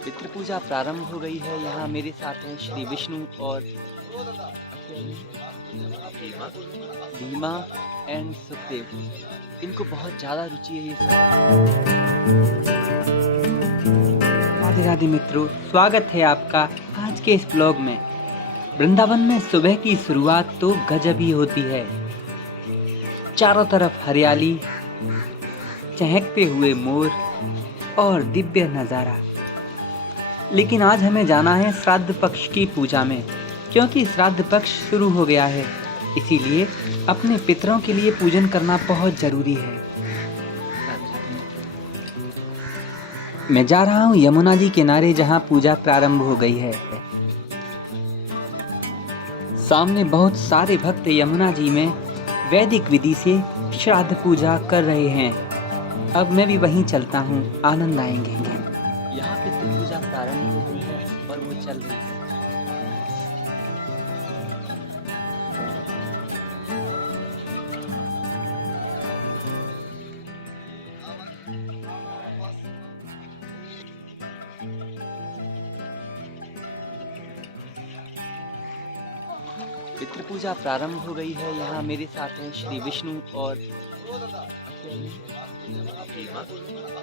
पितृ पूजा प्रारंभ हो गई है। यहाँ मेरे साथ हैं श्री विष्णु और भीमा एंड सुखदेव। इनको बहुत ज़्यादा रुचि है ये सब। राधे राधे मित्रों, स्वागत है आपका आज के इस ब्लॉग में। वृंदावन में सुबह की शुरुआत तो गजब ही होती है। चारों तरफ हरियाली, चहकते हुए मोर और दिव्य नज़ारा। लेकिन आज हमें जाना है श्राद्ध पक्ष की पूजा में, क्योंकि श्राद्ध पक्ष शुरू हो गया है। इसीलिए अपने पितरों के लिए पूजन करना बहुत जरूरी है। मैं जा रहा हूँ यमुना जी किनारे, जहाँ पूजा प्रारंभ हो गई है। सामने बहुत सारे भक्त यमुना जी में वैदिक विधि से श्राद्ध पूजा कर रहे हैं। अब मैं भी वहीं चलता हूँ, आनंद आएंगे। यहाँ पितृ पूजा प्रारंभ हो गई है और वो चल रही है। पितृ पूजा प्रारंभ हो गई है। यहाँ मेरे साथ हैं श्री विष्णु और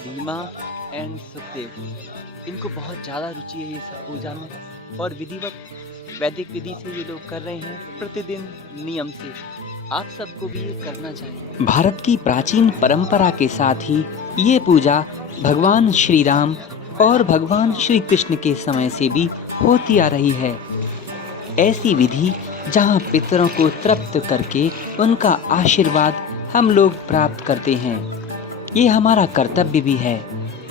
भीमा एंड सुखदेव। इनको बहुत ज़्यादा रुचि है ये सब पूजा में, और विधिवत वैदिक विधि से ये लोग कर रहे हैं प्रतिदिन नियम से। आप सबको भी ये करना चाहिए। भारत की प्राचीन परंपरा के साथ ही ये पूजा भगवान श्री राम और भगवान श्री कृष्ण के समय से भी होती आ रही है। ऐसी विधि जहाँ पितरों को तृप्त करके उनका आशीर्वाद हम लोग प्राप्त करते हैं। ये हमारा कर्तव्य भी है।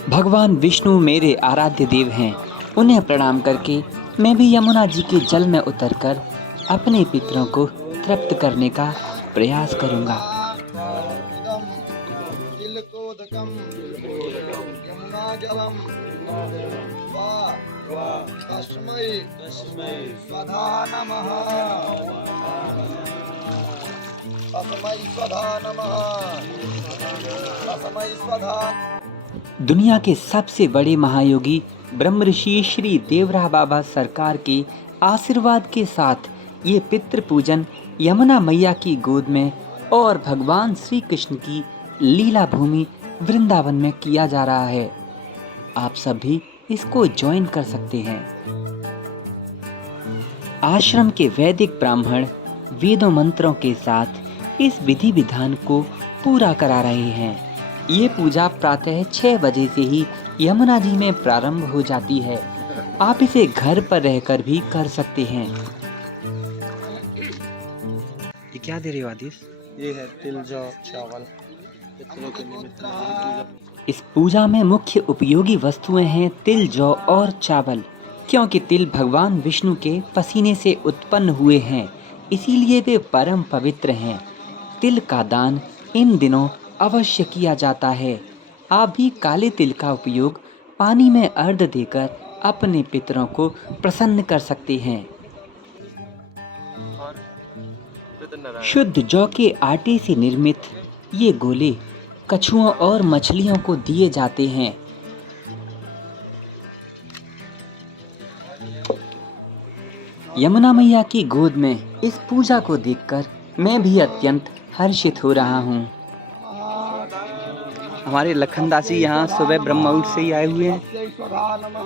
भगवान विष्णु मेरे आराध्य देव हैं। उन्हें प्रणाम करके मैं भी यमुना जी के जल में उतरकर अपने पितरों को तृप्त करने का प्रयास करूंगा। दुनिया के सबसे बड़े महायोगी ब्रह्मऋषि श्री देवरा बाबा सरकार के आशीर्वाद के साथ ये पितृ पूजन यमुना मैया की गोद में और भगवान श्री कृष्ण की लीला भूमि वृंदावन में किया जा रहा है। आप सब भी इसको ज्वाइन कर सकते हैं। आश्रम के वैदिक ब्राह्मण वेदों मंत्रों के साथ इस विधि विधान को पूरा करा रहे हैं। ये पूजा प्रातः 6 बजे से ही यमुना जी में प्रारंभ हो जाती है। आप इसे घर पर रहकर भी कर सकते हैं। ये क्या दे रहे हो आदिश? ये है तिल जौ चावल पितरों के निमित्त। इस पूजा में मुख्य उपयोगी वस्तुएं हैं तिल, जौ और चावल, क्योंकि तिल भगवान विष्णु के पसीने से उत्पन्न हुए हैं, इसीलिए वे परम पवित्र हैं। तिल का दान इन दिनों अवश्य किया जाता है। आप भी काले तिल का उपयोग पानी में अर्घ देकर अपने पितरों को प्रसन्न कर सकते हैं। शुद्ध जौ के आटे से निर्मित ये गोले कछुओं और मछलियों को दिए जाते हैं। यमुना मैया की गोद में इस पूजा को देखकर मैं भी अत्यंत हर्षित हो रहा हूँ। हमारे लखनदासी यहाँ सुबह ब्रह्ममुहूर्त से ही आए हुए हैं,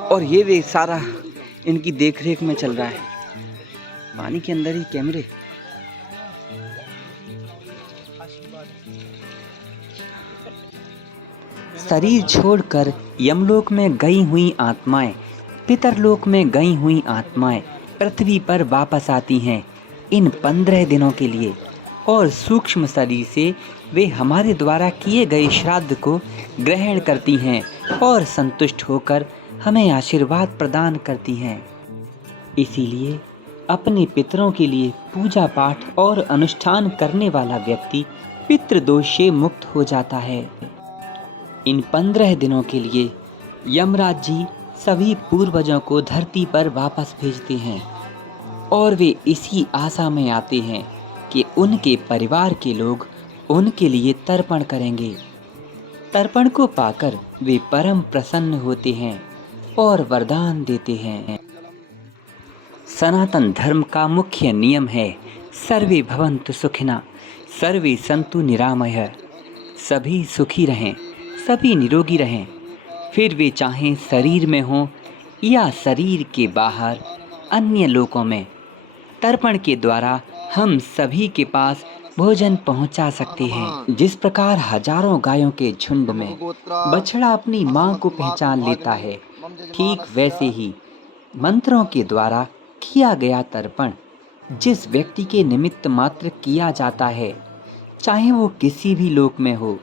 और ये वे सारा इनकी देखरेख में चल रहा है। पानी के अंदर ही कैमरे। शरीर छोड़कर यमलोक में गई हुई आत्माएं, पितरलोक में गई हुई आत्माएं पृथ्वी पर वापस आती हैं इन 15 दिनों के लिए, और सूक्ष्म शरीर से वे हमारे द्वारा किए गए श्राद्ध को ग्रहण करती हैं और संतुष्ट होकर हमें आशीर्वाद प्रदान करती हैं। इसीलिए अपने पितरों के लिए पूजा पाठ और अनुष्ठान करने वाला व्यक्ति पितृदोष से मुक्त हो जाता है। इन 15 दिनों के लिए यमराज जी सभी पूर्वजों को धरती पर वापस भेजते हैं, और वे इसी आशा में आते हैं कि उनके परिवार के लोग उनके लिए तर्पण करेंगे। तर्पण को पाकर वे परम प्रसन्न होते हैं। और वरदान देते हैं। सनातन धर्म का मुख्य नियम है सर्वे भवन्तु सुखिनः, सर्वे सन्तु निरामयः। सभी सुखी रहें, सभी निरोगी रहें, फिर वे चाहें शरीर में हों या शरीर के बाहर अन्य लोकों में। तर्पण के द्वारा हम सभी के पास भोजन पहुंचा सकते हैं। जिस प्रकार हजारों गायों के झुंड में बछड़ा अपनी मां को पहचान लेता है, ठीक वैसे ही मंत्रों के द्वारा किया गया तर्पण जिस व्यक्ति के निमित्त मात्र किया जाता है, चाहे वो किसी भी लोक में हो,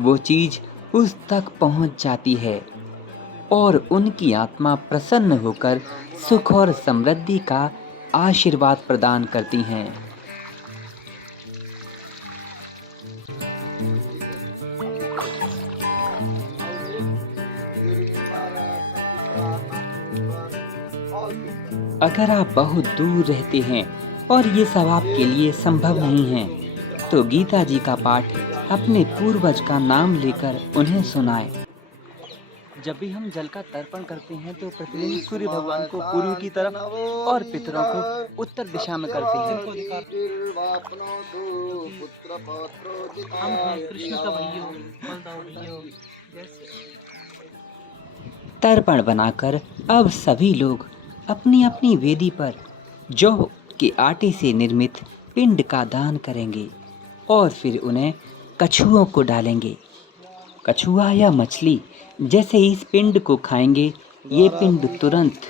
वो चीज उस तक पहुंच जाती है और उनकी आत्मा प्रसन्न होकर सुख और समृद्धि का आशीर्वाद प्रदान करती हैं। अगर आप बहुत दूर रहते हैं और ये सब आपके लिए संभव नहीं है, तो गीता जी का पाठ अपने पूर्वज का नाम लेकर उन्हें सुनाएं। जब भी हम जल का तर्पण करते हैं तो प्रतिदिन सूर्य भगवान को पूर्व की तरफ और पितरों को उत्तर दिशा में करते हैं। हम हैं कृष्ण का भैया, बलदाऊ भैया। तर्पण बनाकर अब सभी लोग अपनी अपनी वेदी पर जौ के आटे से निर्मित पिंड का दान करेंगे और फिर उन्हें कछुओं को डालेंगे। कछुआ या मछली जैसे इस पिंड को खाएंगे, ये पिंड तुरंत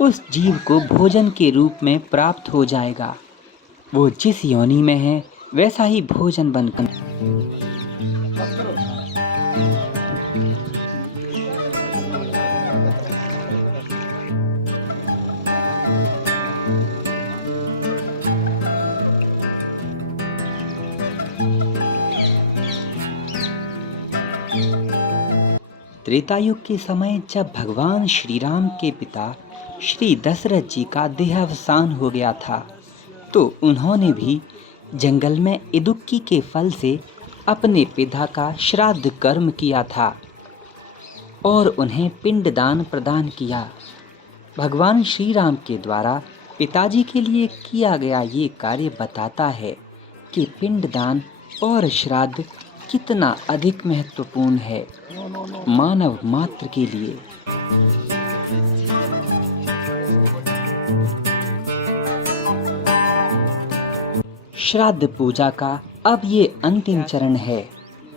उस जीव को भोजन के रूप में प्राप्त हो जाएगा। वो जिस योनि में है वैसा ही भोजन बनकर त्रेतायुग के समय जब भगवान श्री राम के पिता श्री दशरथ जी का देहावसान हो गया था, तो उन्होंने भी जंगल में इदुक्की के फल से अपने पिता का श्राद्ध कर्म किया था और उन्हें पिंडदान प्रदान किया। भगवान श्री राम के द्वारा पिताजी के लिए किया गया ये कार्य बताता है कि पिंडदान और श्राद्ध कितना अधिक महत्वपूर्ण है मानव मात्र के लिए। श्राद्ध पूजा का अब ये अंतिम चरण है।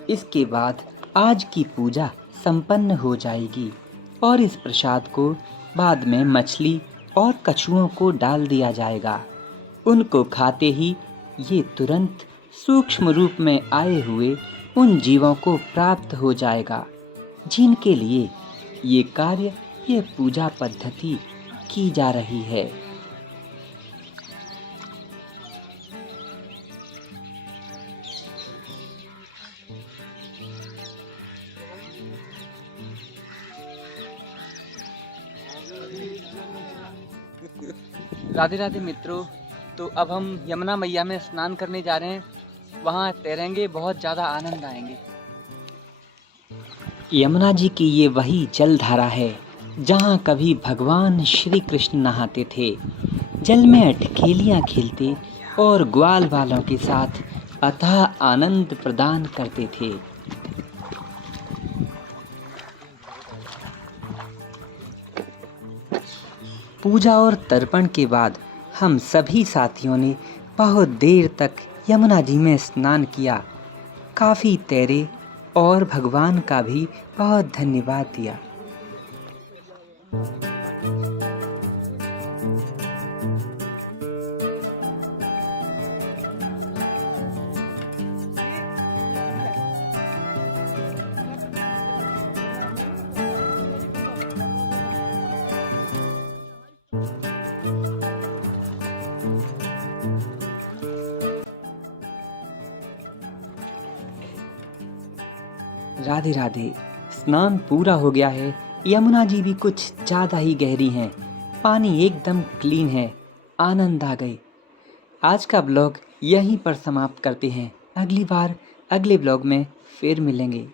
इसके बाद आज की पूजा संपन्न हो जाएगी और इस प्रसाद को बाद में मछली और कछुओं को डाल दिया जाएगा। उनको खाते ही ये तुरंत सूक्ष्म रूप में आए हुए उन जीवों को प्राप्त हो जाएगा जिनके लिए ये कार्य, ये पूजा पद्धति की जा रही है। राधे राधे मित्रों, तो अब हम यमुना मैया में स्नान करने जा रहे हैं। वहाँ तैरेंगे, बहुत ज़्यादा आनंद आएंगे। यमुना जी की ये वही जलधारा है जहाँ कभी भगवान श्री कृष्ण नहाते थे, जल में अटखेलियाँ खेलते और ग्वाल वालों के साथ अथाह आनंद प्रदान करते थे। पूजा और तर्पण के बाद हम सभी साथियों ने बहुत देर तक यमुना जी में स्नान किया, काफ़ी तैरे और भगवान का भी बहुत धन्यवाद दिया। राधे राधे। स्नान पूरा हो गया है। यमुना जी भी कुछ ज़्यादा ही गहरी हैं, पानी एकदम क्लीन है, आनंद आ गए। आज का ब्लॉग यहीं पर समाप्त करते हैं। अगली बार अगले ब्लॉग में फिर मिलेंगे।